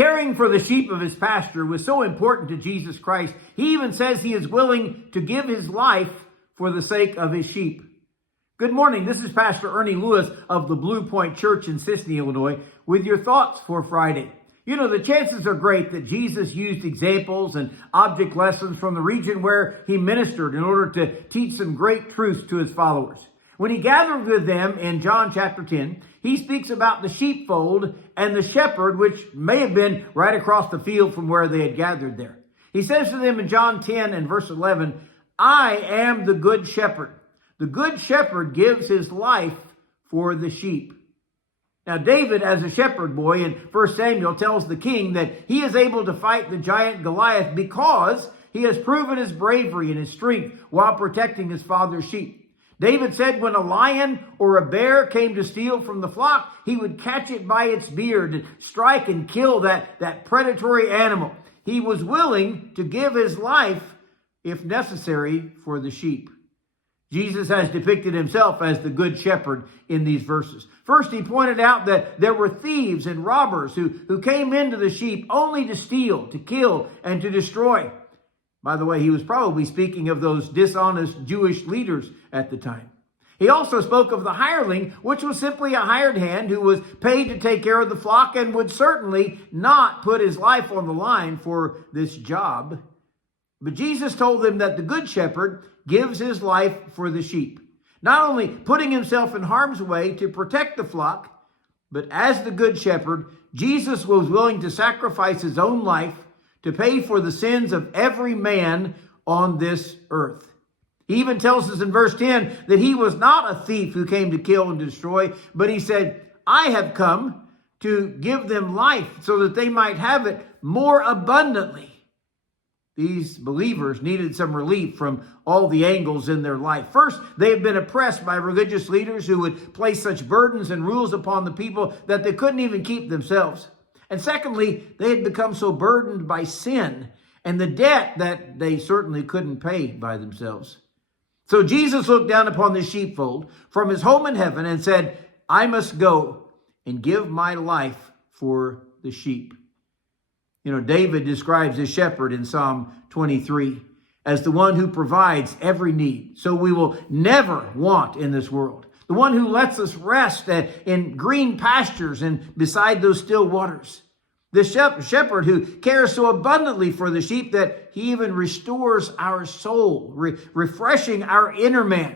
Caring for the sheep of his pasture was so important to Jesus Christ, he even says he is willing to give his life for the sake of his sheep. Good morning. This is Pastor Ernie Lewis of the Blue Point Church in Sisseton, Illinois, with your thoughts for Friday. You know, the chances are great that Jesus used examples and object lessons from the region where he ministered in order to teach some great truths to his followers. When he gathered with them in John chapter 10, he speaks about the sheepfold and the shepherd, which may have been right across the field from where they had gathered there. He says to them in John 10 and verse 11, "I am the good shepherd. The good shepherd gives his life for the sheep." Now, David, as a shepherd boy in 1 Samuel, tells the king that he is able to fight the giant Goliath because he has proven his bravery and his strength while protecting his father's sheep. David said when a lion or a bear came to steal from the flock, he would catch it by its beard and strike and kill that predatory animal. He was willing to give his life, if necessary, for the sheep. Jesus has depicted himself as the good shepherd in these verses. First, he pointed out that there were thieves and robbers who came into the sheep only to steal, to kill, and to destroy. By the way, he was probably speaking of those dishonest Jewish leaders at the time. He also spoke of the hireling, which was simply a hired hand who was paid to take care of the flock and would certainly not put his life on the line for this job. But Jesus told them that the good shepherd gives his life for the sheep, not only putting himself in harm's way to protect the flock, but as the good shepherd, Jesus was willing to sacrifice his own life to pay for the sins of every man on this earth. He even tells us in verse 10 that he was not a thief who came to kill and destroy, but he said, "I have come to give them life so that they might have it more abundantly." These believers needed some relief from all the angles in their life. First, they had been oppressed by religious leaders who would place such burdens and rules upon the people that they couldn't even keep themselves. And secondly, they had become so burdened by sin and the debt that they certainly couldn't pay by themselves. So Jesus looked down upon the sheepfold from his home in heaven and said, "I must go and give my life for the sheep." You know, David describes his shepherd in Psalm 23 as the one who provides every need, so we will never want in this world. The one who lets us rest in green pastures and beside those still waters. The shepherd who cares so abundantly for the sheep that he even restores our soul, refreshing our inner man.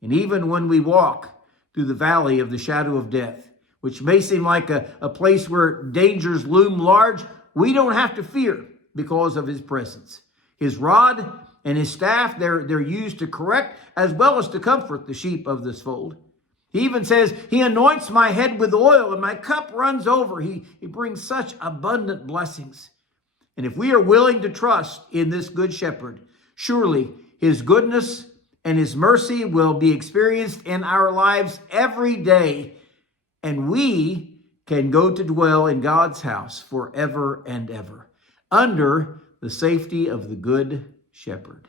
And even when we walk through the valley of the shadow of death, which may seem like a place where dangers loom large, we don't have to fear because of his presence. His rod and his staff, they're used to correct as well as to comfort the sheep of this fold. He even says, "He anoints my head with oil and my cup runs over." He brings such abundant blessings. And if we are willing to trust in this good shepherd, surely his goodness and his mercy will be experienced in our lives every day. And we can go to dwell in God's house forever and ever under the safety of the good shepherd.